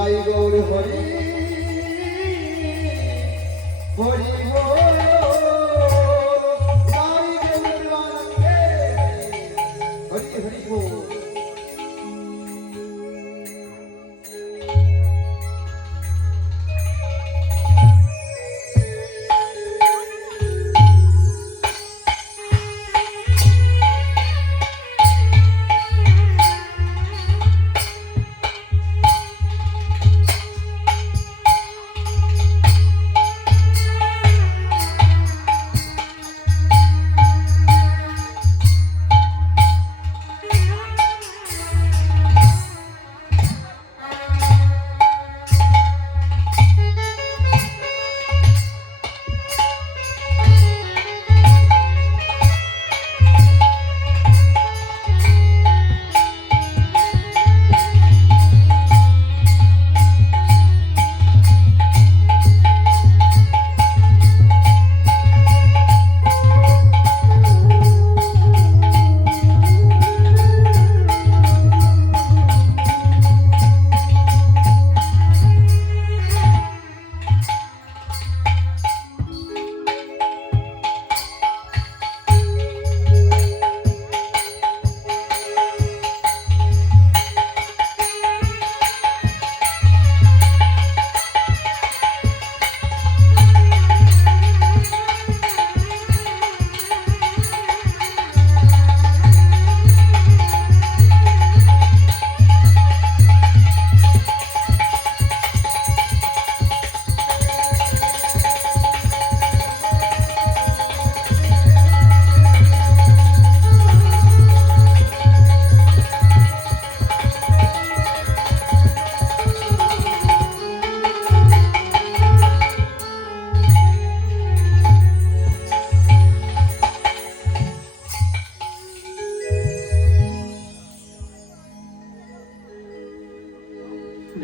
গাই গৌর হরি হরি হরি গাই গৌর হরি হরি বল।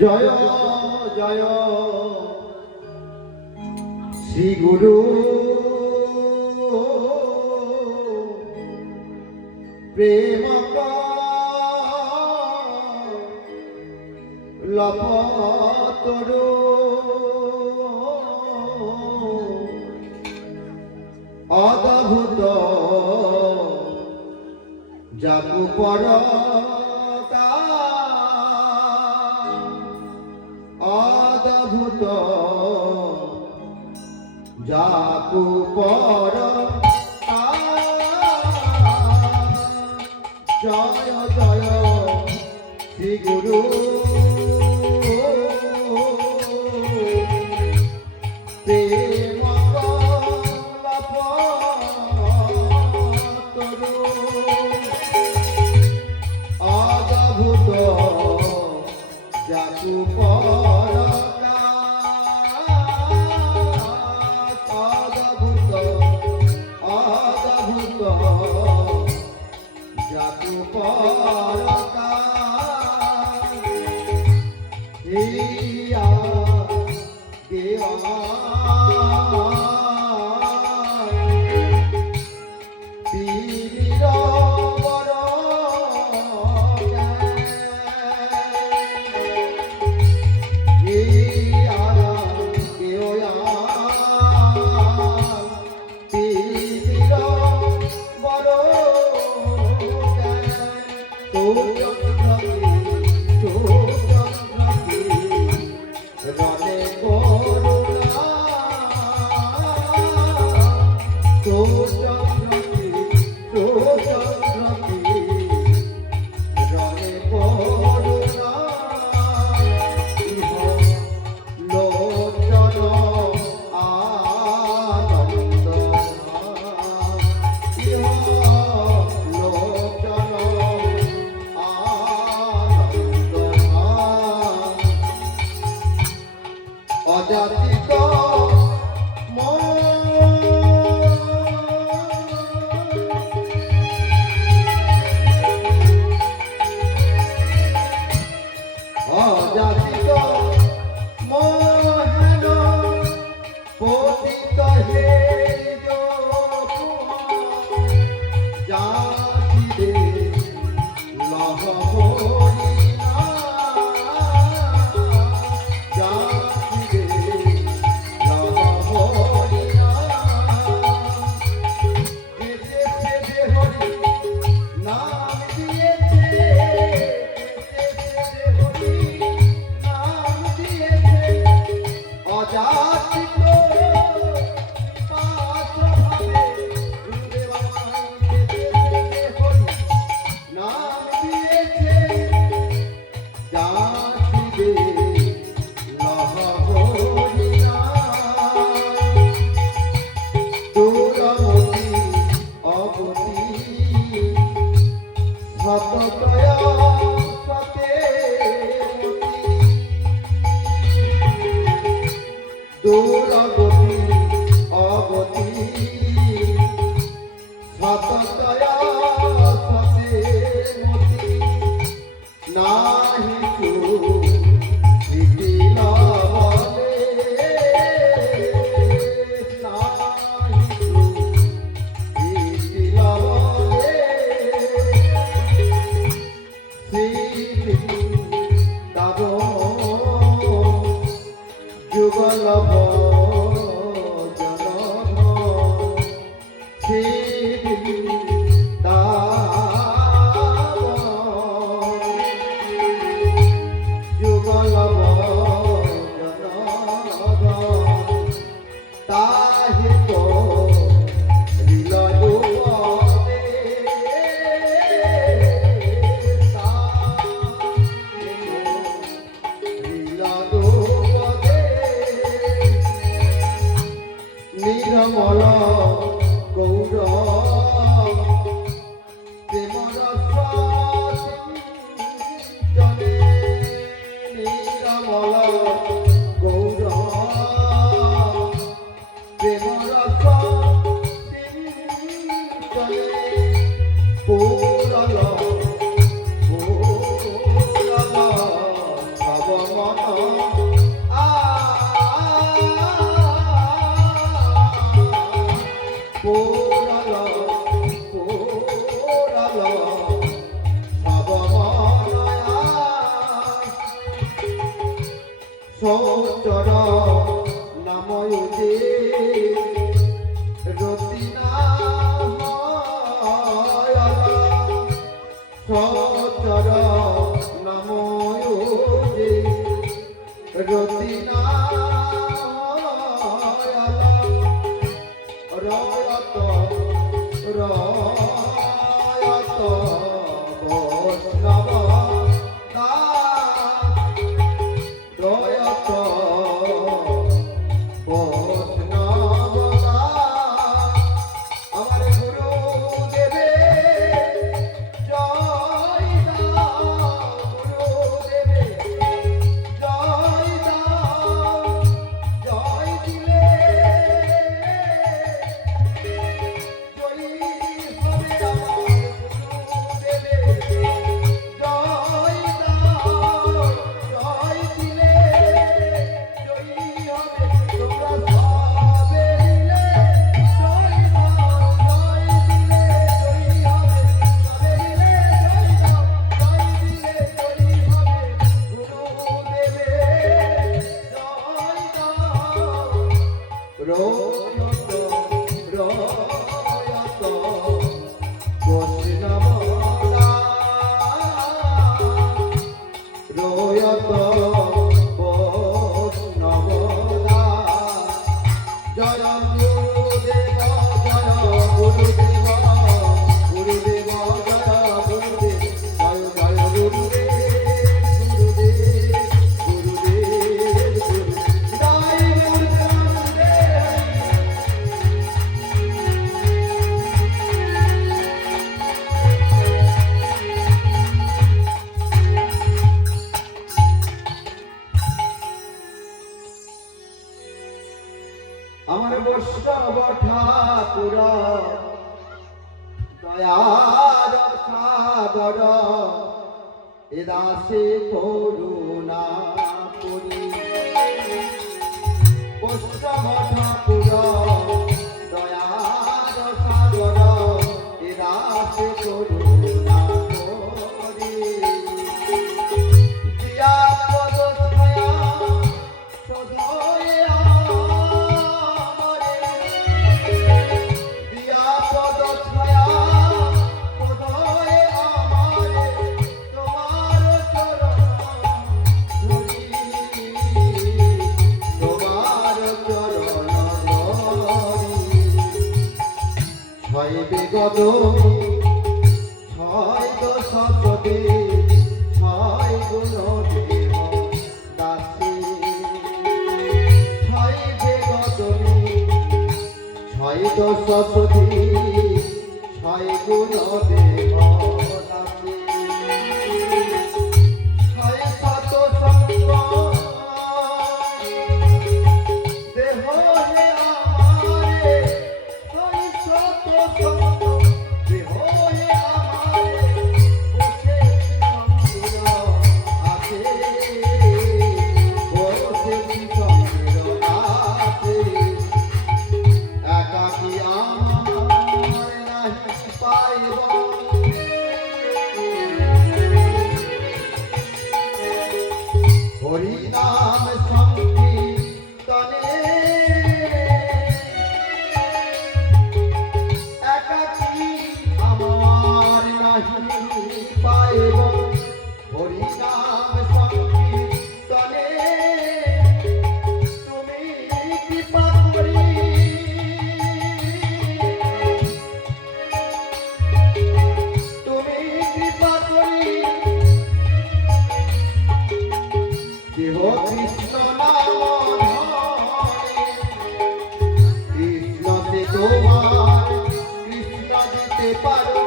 জয় জয় শ্রী গুরু প্রেম লপতরু অদ্ভুত যাকু পর অদ্ভুত যাকু পর জয় জয় শ্রী গুরু প্রেম অদ্ভুত যাকু পর যাকু পরকা হিয়া দেওয়া পীর বর হিয়া দেওয়া পীর বর রনে করুণা অজাতিত অজাতিত মোহন পতিত হে জাতি লহ সচর নাময়ুতে রতিনা সচর নাময়ুতে রতিনা রয়ত রয়ত বৈষ্ণব রয়ত বৈষ্ণব আমার গুরু দেবে জয় দাও গুরু দেবে জয় দাও জয় দিলে জয়ী হবে আমার গুরু দেবে জয় দাও জয় দিলে জয়ী হবে তোমরা সবে দিলে জয় দাও জয় দিলে জয়ী হবে সবে দিলে জয় দাও জয় দিলে জয়ী হবে গুরু দেবে জয় দাও রয়ত রয়ত বৈষ্ণবদা রয়ত বৈষ্ণবদা জয় গুরুদেব জয় গুরুদেব গুরুদেব জয় গুরুদেব জয় জয় গুরুদেব গুরুদেব গুরুদেব জয় গুরুদেব আমার বৈষ্ণব ঠাকুর দয়ার সাগর এ দাসে করুণা করি বৈষ্ণব ঠাকুর দয়ার সাগর এ দাসে করুণা করি দিয়া পদ ছায়া সদয়ে আমারে দিয়া পদ ছায়া সদয়ে আমারে তোমার চরণ ধরি তোমার চরণ ধরি ছয় বিগত ছয় দশপদে ছয় গুণ দেহ দাসী ছয় বেগতনী ছয় দশপদে ছয় গুণ দেহ দাসী ছয় শত সঙ্গ দেহ হে আমারে ছয় শত সঙ্গ দেহ হে আমারে বসে সঙ্গের আছে বসে সঙ্গের আছে একাকী আমার নাহি পাইব হরি নাম সংকীর্তনে একাকী আমার নাহি পাইব হরি নাম সংকীর্তনে তুমি কৃপা করি তুমি কৃপা করি দেহ কৃষ্ণ নাম ধরে কৃষ্ণ সে তোমার কৃষ্ণ দিতে পারো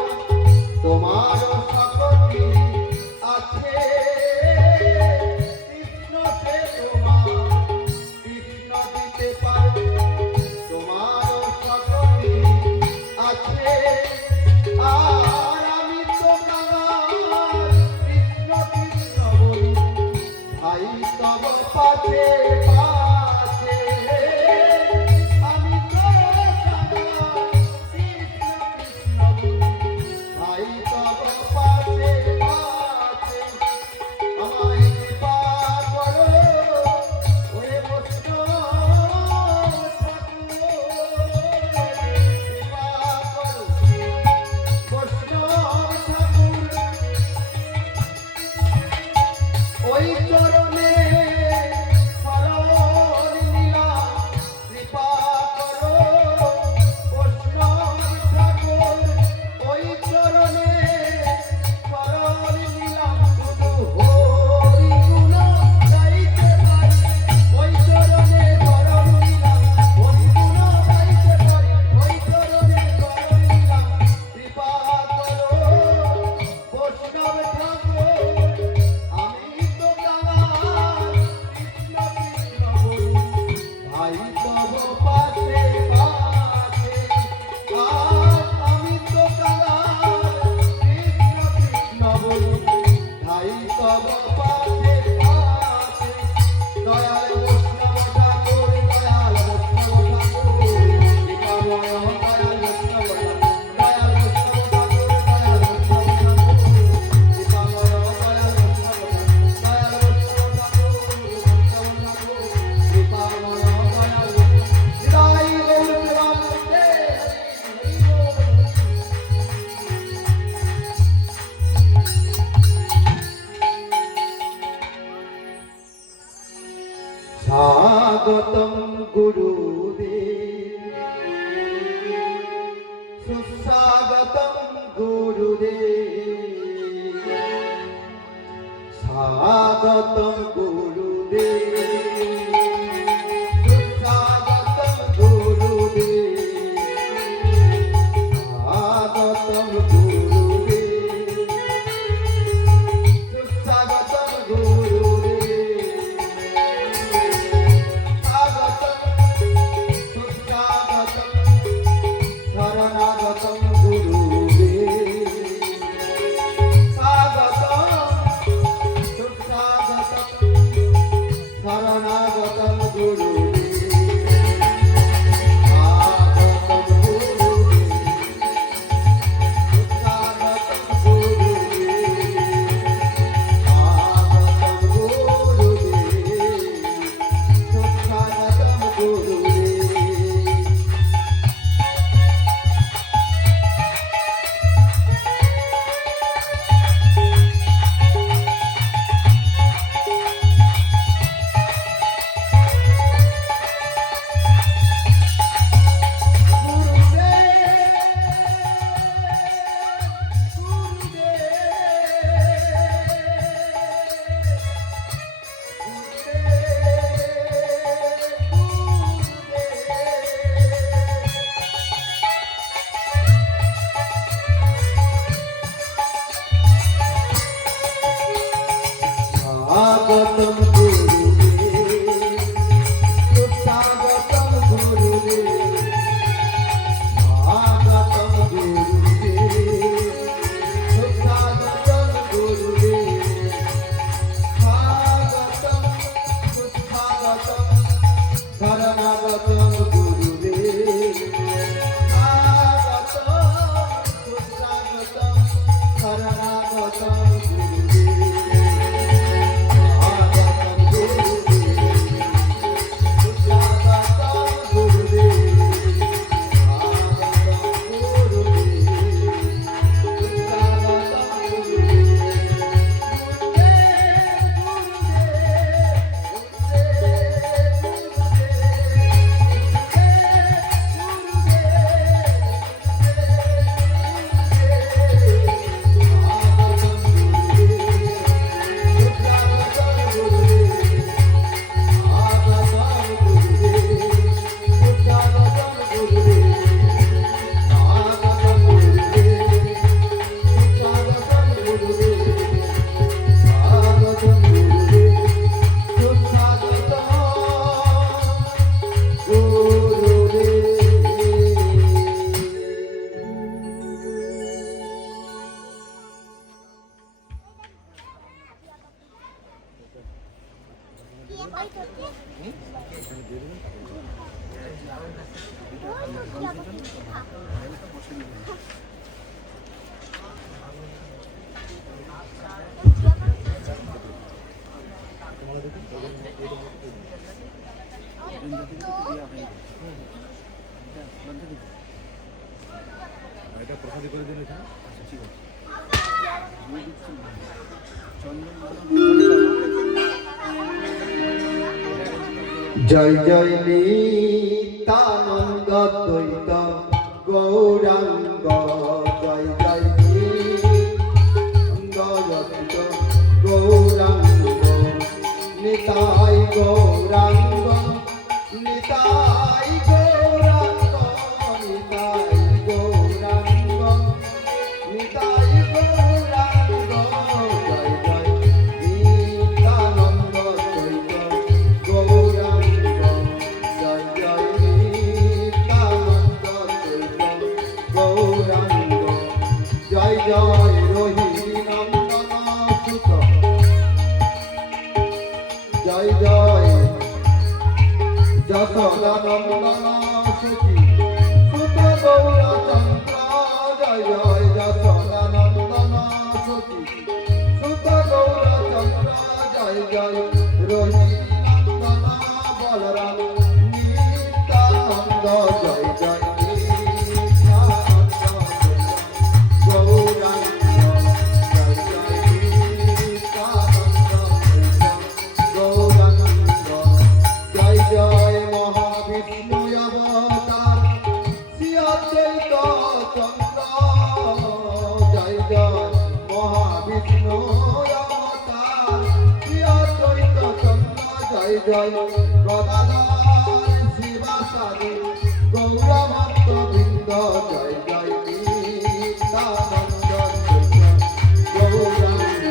তোমার শক্তি আছে কৃষ্ণ সে তোমার কৃষ্ণ দিতে পারো তোমার শক্তি আছে আর আমি তো কাঙাল কৃষ্ণ কৃষ্ণ বলি ভাই তব পাছে পাছে আমি তো কাঙাল কৃষ্ণ কৃষ্ণ বলি ভাই তব পাছে পাছে আমায় কৃপা করো স্বাগতম গুরুদেব, সুস্বাগতম গুরুদেব, স্বাগতম গুরুদেব, সুস্বাগতম গুরুদেব, স্বাগতম গুরুদেব, সুস্বাগতম গুরুদেব, স্বাগতম সুস্বাগতম শরণাগতম গুরুদেব, স্বাগতম সুস্বাগতম শরণাগতম গুরুদেব, স্বাগতম গুরুদেব, স্বাগতম গুরুদেব, স্বাগতম শরণাগতম গুরুদেব, স্বাগতম সুস্বাগতম শরণাগতম গুরুদেব, স্বাগতম গুরুদেব, সুস্বাগতম গুরুদেব, স্বাগতম গুরুদেব, সুস্বাগতম গুরুদেব। এটা প্রসাদী করে দিন এখানে। আচ্ছা ঠিক আছে। জয় জয় নিত্যানন্দ দ্বৈত গৌরাঙ্গ, জয় জয় নিত্যানন্দ দ্বৈত গৌরাঙ্গ, নিতাই গৌরাঙ্গ, নিতাই গৌরাঙ্গ, নিতাই গৌরাঙ্গ, নিতাই গৌরাঙ্গ, জয় জয় নিত্যানন্দ দ্বৈত গৌরাঙ্গ, জয় জয় নিত্যানন্দ দ্বৈত গৌরাঙ্গ, জয় জয় রোহিণী নন্দন সুত, জয় জয় যশোদা নন্দন সুতি সুত গৌরচন্দ্র, জয় জয় যশোদা নন্দন সুতি সুত গৌরচন্দ্র, জয় জয় রোহিণী নন্দন বলরাম নিত্যানন্দ, জয় জয় নিত্যানন্দ গৌরাঙ্গ, জয় জয় নিত্যানন্দ গৌরাঙ্গ, জয় গদাধর শিবাসাদি গৌরা ভক্ত বৃন্দ জয় জয় নিত্যানন্দ গৌরাঙ্গ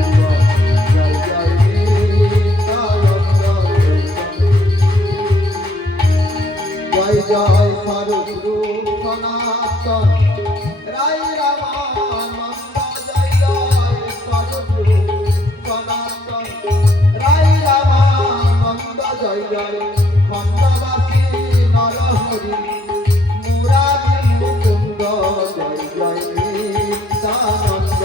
জয় জয় নিত্যানন্দ জয় জয় স্বরূপ রূপ সনাতন রাই রামানন্দ জয় জয় স্বরূপ রূপ সনাতন রাই রামানন্দ জয় জয় খণ্ডবাসী নরহরি মুরারি মুকুন্দ জয় জয় নিত্যানন্দ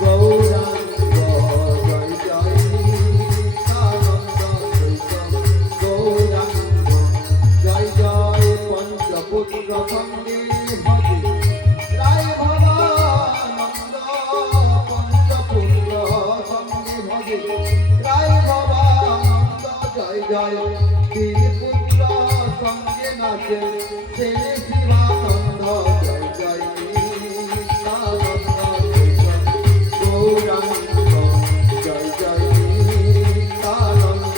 গৌরাঙ্গ জয় জয় নিত্যানন্দ গৌরাঙ্গ জয় জয় পঞ্চপুত্র সঙ্গে ভজে রায় ভবানন্দ পঞ্চপুত্র সঙ্গে ভজে রায় ভবানন্দ জয় জয় তিন পুত্র সঙ্গে নাচে সে শিবানন্দ জয় জয় নিত্যানন্দ গৌরাঙ্গ জয় জয় নিত্যানন্দ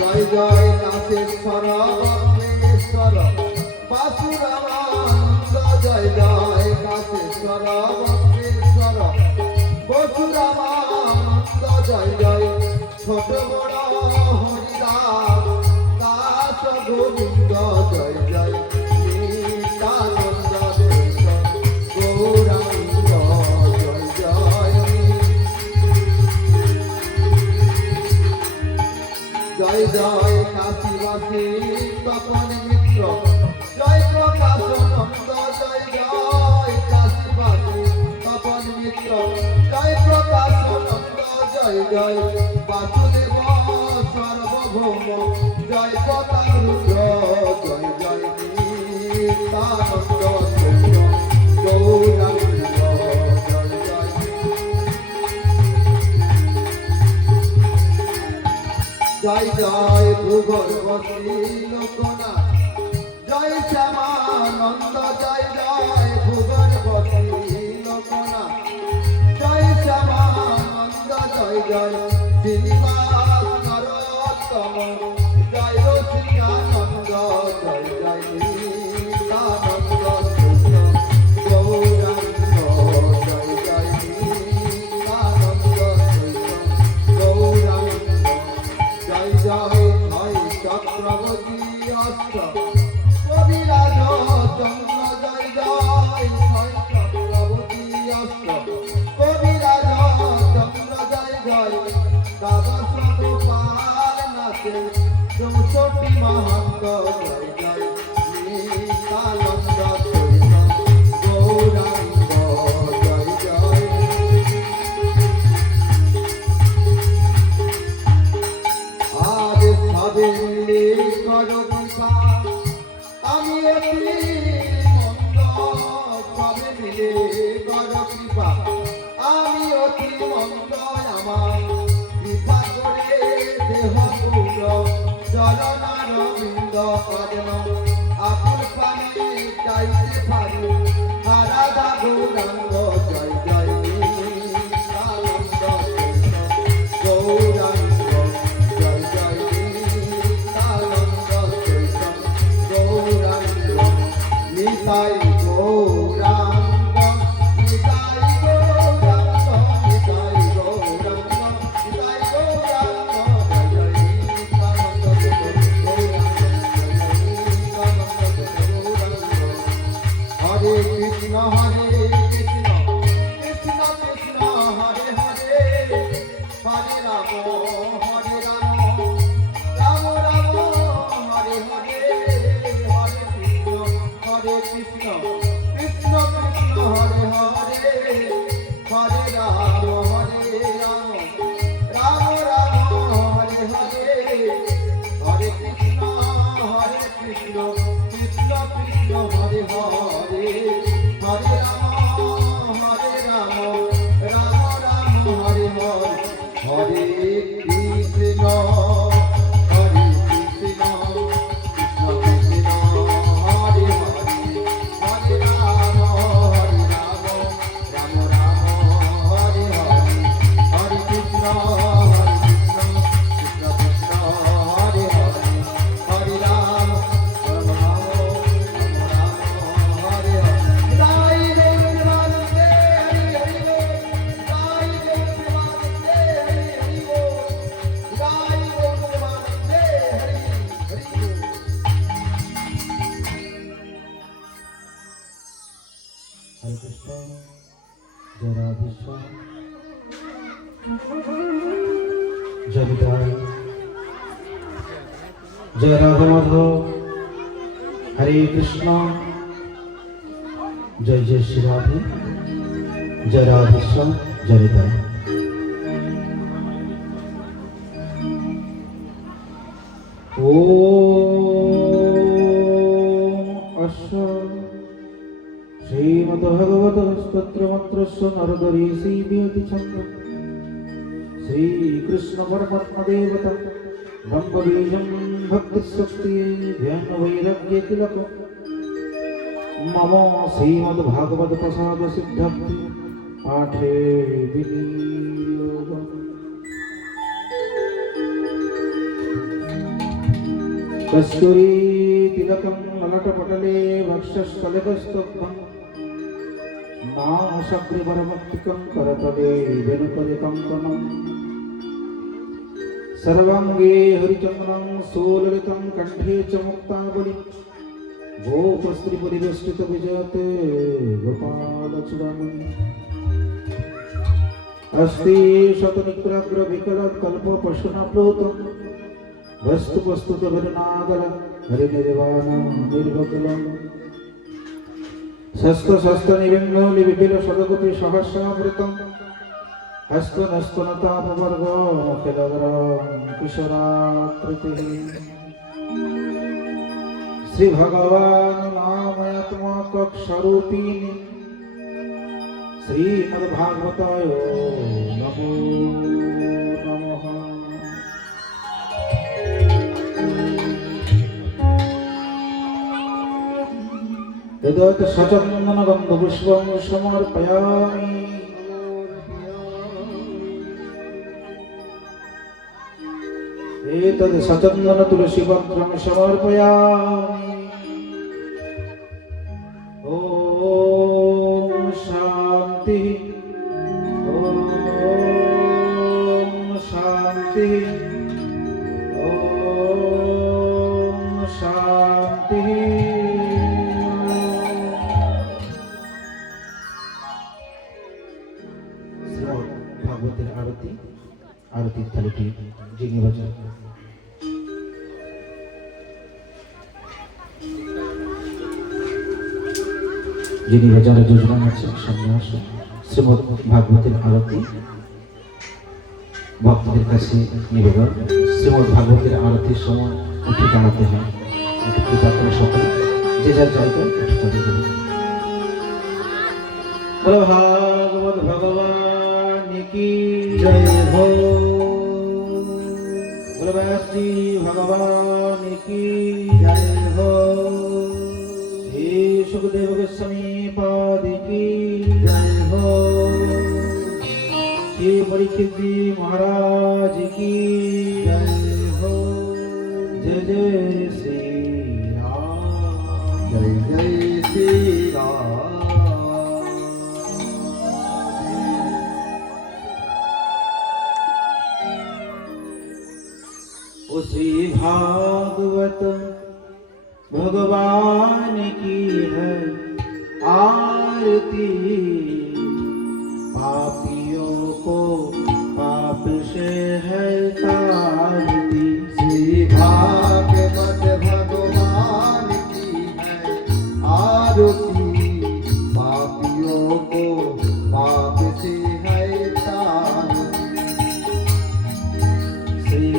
জয় জয় কাশেশ্বর বক্রেশ্বর বাসুরামানন্দ জয় জয় কাশেশ্বর বক্রেশ্বর বসুরামানন্দ জয় জয় ছোট বড় হরিদাস দাস গোবিন্দ জয় জয় নিত্যানন্দ গৌরাঙ্গ জয় জয় জয় জয় কাশীবাসী তপন মিত্র জয় প্রকাশানন্দ জয় জয় কাশীবাসী তপন মিত্র জয় প্রকাশানন্দ জয় জয় বাসুদেব সর্বভৌম জয় পতারুদ্র জয় জয় নিত্যানন্দ গৌরাঙ্গ জয় জয় জয় জয় ভূগর্ভশ্রী লোকনাথ জয় শ্যামানন্দ জয় জয় ভূগর্ভশ্রী লোকনাথ জয় শ্যামানন্দ জয় জয় শ্রীনিবাস নরোত্তম জয় শ্রীয়ানন্দ জয় জয় নিত্যানন্দ গৌরাঙ্গ জয় জয় নিত্যানন্দ গৌরাঙ্গ জয় জয় ছয় চক্রবর্তী অস্ত্র কবিরাজ চন্দ্র জয় জয় ছয় চক্রবর্তী অস্ত্র কবিরাজ চন্দ্র জয় জয় দ্বাদশ গোপাল নাচে 64 মহান্ত জয় জয় নিত্যানন্দ গৌরাঙ্গ জয় জয় আরে সবে মিলে করো কৃপা আমি অতি মন্দ সবে মিলে করো কৃপা আমি অতি মন্দ আমার কৃপা করে দেহ গৌর চরণার বৃন্দ পদ্ম আপুর পানে চাইতে পারি হারাধা গৌরাঙ্গ জয় জয় নিত্যানন্দ গৌরাঙ্গ জয় জয় নিত্যানন্দ গৌরাঙ্গ নিতাই গৌরাঙ্গ নিতাই গৌরাঙ্গ নিতাই গৌরাঙ্গ নিতাই গৌরাঙ্গ জয় জয় নিত্যানন্দ গৌরাঙ্গ হরে কৃষ্ণ কৃষ্ণ কৃষ্ণ কৃষ্ণ হরে হরে হরে রাম রাম রাম হরে হরে হরে কৃষ্ণ কৃষ্ণ কৃষ্ণ হরে হরে হরে রাম রাম রাম হরে হরে হরে কৃষ্ণ কৃষ্ণ কৃষ্ণ হরে হরে হরে রাম রাম রাম হরে হরে হরে কৃষ্ণ হরে কৃষ্ণ কৃষ্ণ কৃষ্ণ হরে হরে হরে রাম রাম রাম হরে হরে হরে কৃষ্ণ जय विदाई जय राधा माधव हरे कृष्णा जय जय श्री राधे जय राधेश्याम जय विदाई श्रीमद्भगवत स्तोत्र मंत्रस्य नरदरीसीव्यति छंद श्री कृष्ण परमात्मा देवता ब्रह्मबीजं भक्ति शक्ति ध्यान वैराग्य तिलक मम श्रीमद्भागवत प्रसाद सिद्धांति पाठे विनियोग कस्तूरी तिलकं ललाटपटले वक्षस्थलकस्तब्धं नामशक्रिवरमक्तिकं करतले वेणुपदे कङ्कणम् सर्वाङ्गे हरिचन्दनं सुललितं कण्ठे च मुक्तावली गोपस्त्रीपरिवेष्टितविजयते गोपालचूडामणि अस्ति शतनिग्रहविकलकल्पपशुना प्लोतम् वस्तु वस्तु तनादल हरि निर्वाण निर्वकलम शस्त शस्त निविंगोलि विपिल सदगुपि सहस्रामृतम हस्त नस्तनतापवर्ग अखिलग्राम किशोराकृतिः श्री भगवान नामयात्मकक्षरूपिणी श्रीमद्भागवताय नमो नमः यदत सचन्दन गन्धपुष्पं समर्पयामि एतद् सचन्दन तुलसीपत्रं समर्पयामि ॐ शान्ति ॐ शान्ति ॐ शान्ति आरती थालीटी जिंगी बजा जिंगी बजाने योजना में संन्यास श्रीमद् भागवतेर आरती भक्तদের কাছে নিবেদন শ্রীমদ্ ভাগবতের আরতির সময় উঠে দাঁড়াতে হয় একটু কৃপা করে সকলে যে যার জায়গায় উঠে দাঁড়িয়ে যাবে ভাগবত ভগবান কি जय हो श्री भगवान की जय हो श्री सुखदेव गोस्वामी पाद की जय हो श्री परीक्षित जी महाराज की जय हो जय जय श्री राम जय जय श्री राम श्री भागवत भगवान की है आरती पापियों को पाप से है तारती श्री भागवत भगवान की है आरती पापियों को पाप से है तारती श्री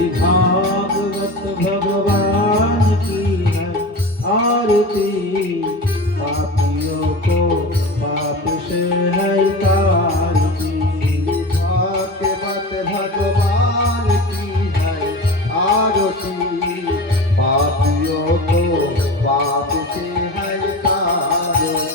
भगवान की है आरती पापियों को पाप से है तारती भागवत भगवान की है आरती पापियों को पाप से है तारती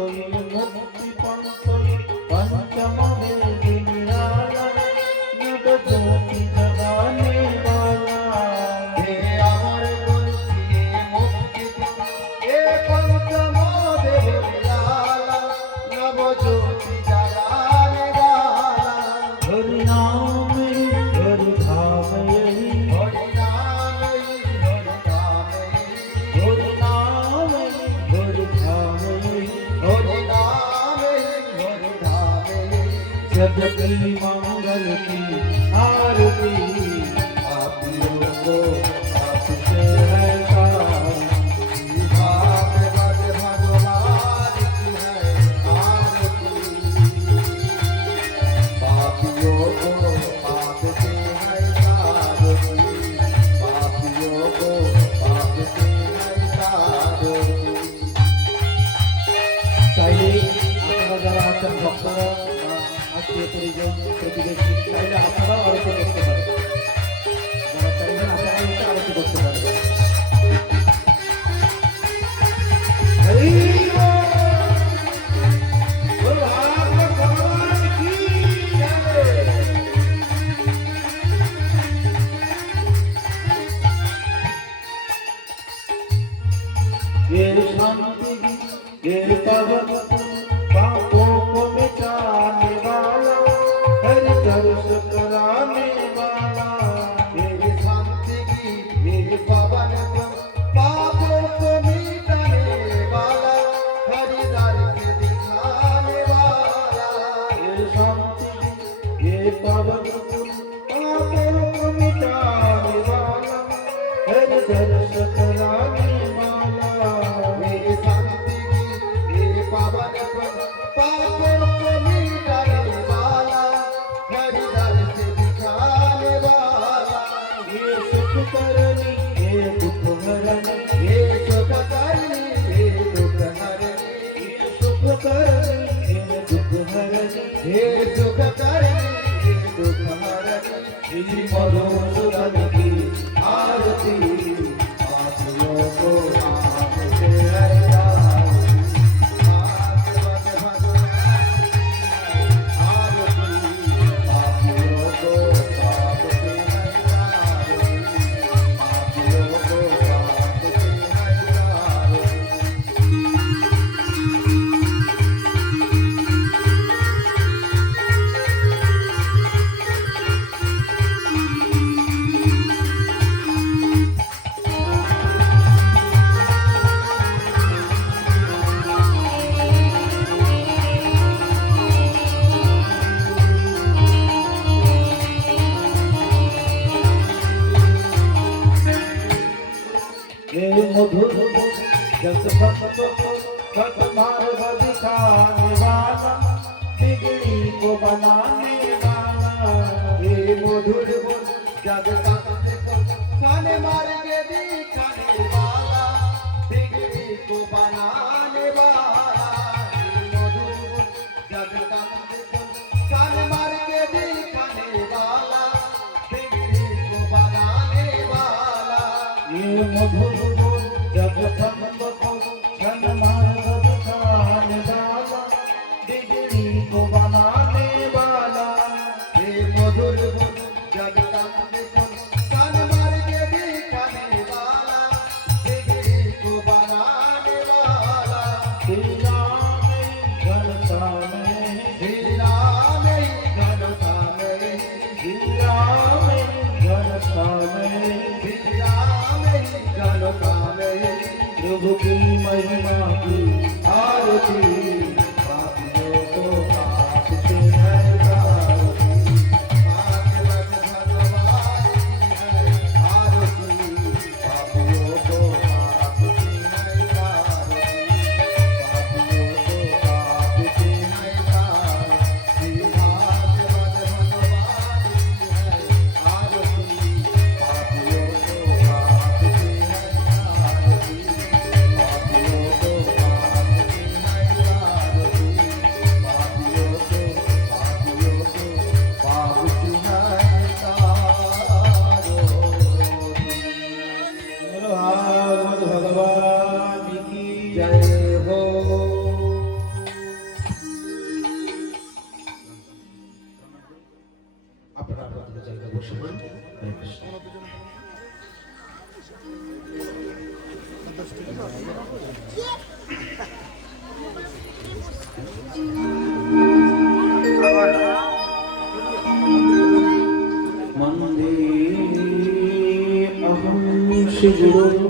শান্তই মুক্তি পন্তই পঞ্চমবেদি নিরালা নব জ্যোতি জগানে বালা হে আমার বলছি মুক্তি এ পঞ্চম দেব নিরালা নব জ্যোতি জাগানে বালা হরি নাম হরি ধাম হরি নাম হরি নাম হরি ধাম हरि नाम हरि नाम जगती मंगल की आरती पापियों को आपसे है भाग भग भगवान की है आरती पापियों को आपसे है आरती पापियों को आपसे है आरती চাইলে আপনারা যারা আছেন ভক্তরা আত্মীয় পরিজন প্রতিবেশী চাইলে আপনারাও আরতি করতে পারেন যারা চাইবেন আপনারা এসে আরতি করতে পারবেন হরি বল ভাগবত ভগবান কি জয় ये शांति ये पवन पापों को मिटाने वाला हरि दर्श कराने वाला मेरी शांति की मेरे पवन को पापों को मिटाने वाला हरि दर्श दिखाने वाला ये शांति ये पवन पापों को मिटाने वाला हरि दर्श कराने वाला मेरी शांति की मेरे पवन को पापों को मिटाने वाला हरि दर्श दिखाने वाला ये सुख करनी ये दुख हरनी ये सुख करनी ये दुख हरनी ये सुख करनी ये दुख हरनी हे सुख करनी हे दुख हरनी श्री मधुसूदन की आरती पापियों को आपसे है आरती भागवत भगवान की है आरती पापियों को आपसे है आरती पापियों को आपसे है आरती ये मधुर जस भक्त को सत मार्ग दिखाने वाला बिगड़ी को बनाने वाला ये मधुर बोल जग तक को खाने मार के दिखाने वाला बिगड़ी को बनाने वाला ये मधुर बोल जग तक को खाने मार के दिखाने वाला बिगड़ी को बनाने वाला ये मधुर बोल जब भक्त को क्षण मार्ग दिखाने वाला बिगड़ी को बनाने वाला ये मधुर बोल जग तक को खाने मार के दिखाने वाला बिगड़ी को बनाने वाला श्री राम घनता में श्री राम घनता में श्री राम घनता में श्री राम घनता में प्रभु की महिमा की आरती पापियों को आपसे है आरती भागवत भगवान की है आरती पापियों को आपसे है आरती पापियों को आपसे है आरती भागवत भगवान की है आरती पापियों को आपसे है आरती মন্দে অহং শ্রীগুরুং